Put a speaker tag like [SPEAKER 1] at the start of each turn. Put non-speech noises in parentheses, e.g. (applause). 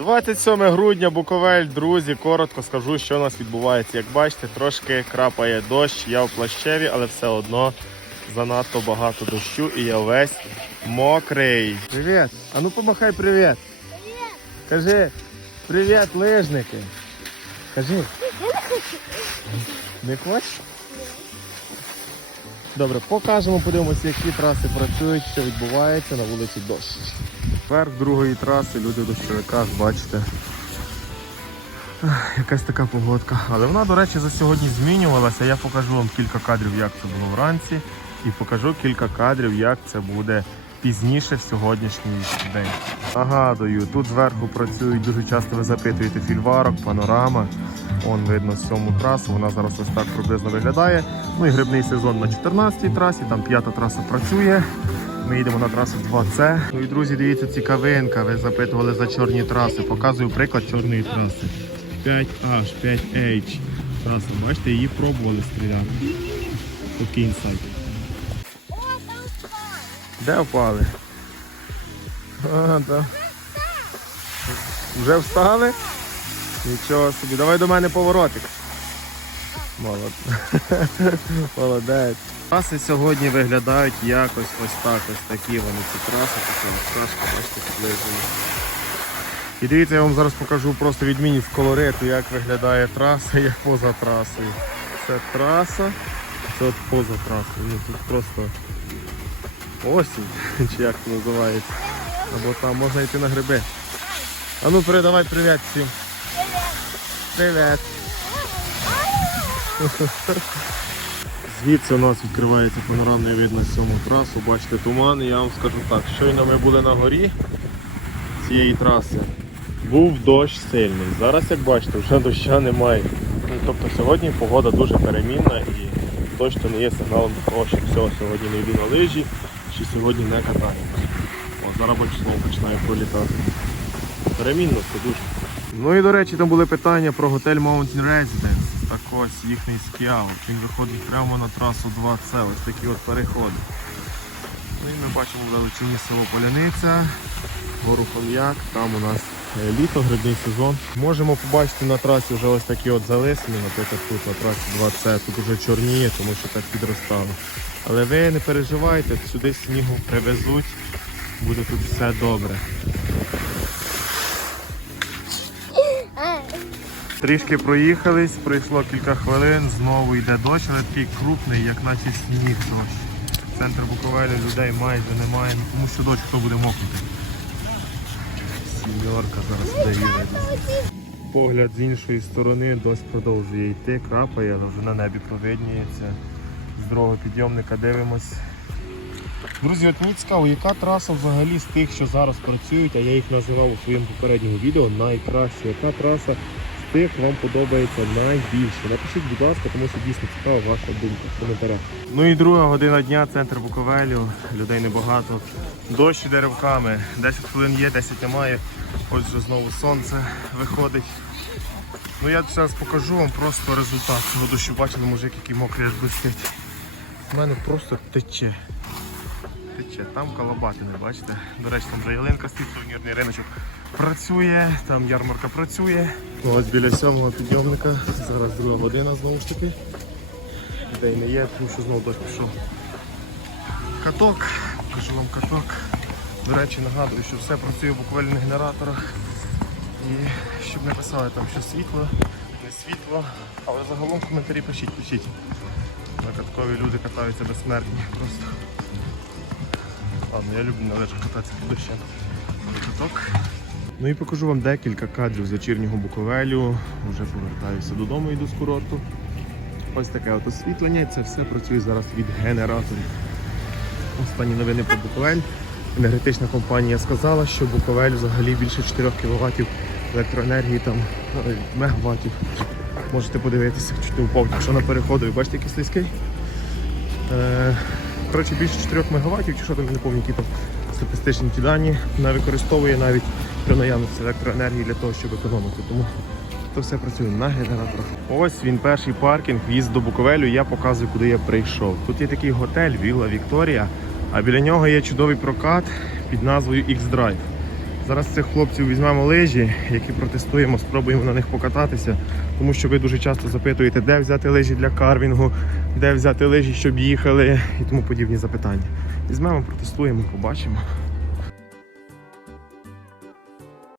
[SPEAKER 1] 27 грудня, Буковель, друзі, коротко скажу, що у нас відбувається. Як бачите, трошки крапає дощ, я в плащеві, але все одно занадто багато дощу і я весь мокрий. Привіт! А ну помахай привіт.
[SPEAKER 2] Привіт!
[SPEAKER 1] Кажи, привіт, лижники. Кажи. Не хочеш? Добре, покажемо, подивимося, які траси працюють, що відбувається на вулиці дощ. Верх другої траси, люди в дощовиках, бачите. Якась така погодка. Але вона, до речі, за сьогодні змінювалася. Я покажу вам кілька кадрів, як це було вранці, і покажу кілька кадрів, як це буде пізніше в сьогоднішній день. Нагадую, тут зверху працюють дуже часто ви запитуєте фільварок, панорама. Он видно сьому трасу, вона зараз ось так приблизно виглядає. Ну і грибний сезон на 14-й трасі, там п'ята траса працює. Ми їдемо на трасу 2С. Ну і друзі, дивіться, цікавинка. Ви запитували за чорні траси. Показую приклад чорної траси. 5H, 5H. Траса, бачите, її пробували стріляти. Такий інсайт. Де впали? А. Вже встали? Нічого собі. Давай до мене поворотик. Молод... (laughs) Молодець. Траси сьогодні виглядають якось ось так. Ось такі вони ці траси, такі трошки, бачите, підлижені. І дивіться, я вам зараз покажу просто відмінність колориту, як виглядає траса, як поза трасою. Це траса, це от поза трасою. Ну, тут просто осінь, чи як це називається. Або там можна йти на гриби. А ну передавай привіт всім. Привіт. Звідси у нас відкривається панорамний вид на сьому трасу. Бачите туман. І я вам скажу так, щойно ми були на горі цієї траси. Був дощ сильний. Зараз, як бачите, вже доща немає. Ну, тобто сьогодні погода дуже перемінна і дощ то не є сигналом того, що все, сьогодні не йду на лижі чи сьогодні не катаємося. О, зараз бачимо, починає пролітати. Перемінно все дуже. Ну і до речі, там були питання про готель Mountain Residence. Так ось їхній скіаут. Він виходить прямо на трасу 2C, ось такі от переходи. Ну і ми бачимо величині село Поляниця, гору Хом'як, там у нас е, літо, грибний сезон. Можемо побачити на трасі вже ось такі от залисини, наприклад, тут на трасі 2C, тут вже чорніє, тому що так підростало. Але ви не переживайте, сюди снігу привезуть, буде тут все добре. Трішки проїхались, пройшло кілька хвилин, знову йде дощ, але такий крупний, як наче сніг дощ. Центр Буковелі людей майже немає, ну тому що дощ хто буде мокнути. Сім'yorка зараз іде видно. Погляд з іншої сторони, дощ продовжує йти, крапає, але вже на небі провиднюється. З другого підйомника дивимось. Друзі, от мені цікаво, яка траса взагалі з тих, що зараз працюють, а я їх називав у своєму попередньому відео найкраща. Яка траса тих вам подобається найбільше? Напишіть, будь ласка, тому що дійсно цікава ваша думка в коментарях. Ну і друга година дня, центр Буковелю, людей небагато. Дощ іде ривками. 10 хвилин є, 10 немає. Ось вже знову сонце виходить. Ну я зараз покажу вам просто результат цього дощу. Бачили, мужик, який мокрий аж блистить. У мене просто тече. Тече. Там колобатини, бачите? До речі, там вже ялинка стоїть, сувенірний риночок працює, там ярмарка працює. Ось біля сьомого підйомника. Зараз друга година знову ж таки. Людей не є, тому що знову дощ пішов. Каток, покажу вам каток. До речі, нагадую, що все працює буквально на генераторах. І щоб не писали там, що світло, не світло. Але загалом в коментарі пишіть, пишіть. На каткові люди катаються безсмертні просто. Ладно, я люблю на лижах кататися під дощем. Каток. Ну і покажу вам декілька кадрів з вечірнього Буковелю. Вже повертаюся додому, йду з курорту. Ось таке от освітлення, це все працює зараз від генераторів. Останні новини про Буковель. Енергетична компанія сказала, що Буковель взагалі більше 4 кВт електроенергії, там е, мегаваттів. Можете подивитися, чуть не впав, якщо на переходу, бачите, який слизький. Е, коротше, більше 4 МВт, чи що там не пам'ятаю, які там статистичні ті дані, вона використовує навіть при наявності електроенергії для того, щоб економити. Тому то все працює на генераторах. Ось він перший паркінг, в'їзд до Буковелю. Я показую, куди я прийшов. Тут є такий готель Вілла Вікторія, а біля нього є чудовий прокат під назвою X-Drive. Зараз цих хлопців візьмемо лижі, які протестуємо, спробуємо на них покататися, тому що ви дуже часто запитуєте, де взяти лижі для карвінгу, де взяти лижі, щоб їхали і тому подібні запитання. Візьмемо, протестуємо, побачимо.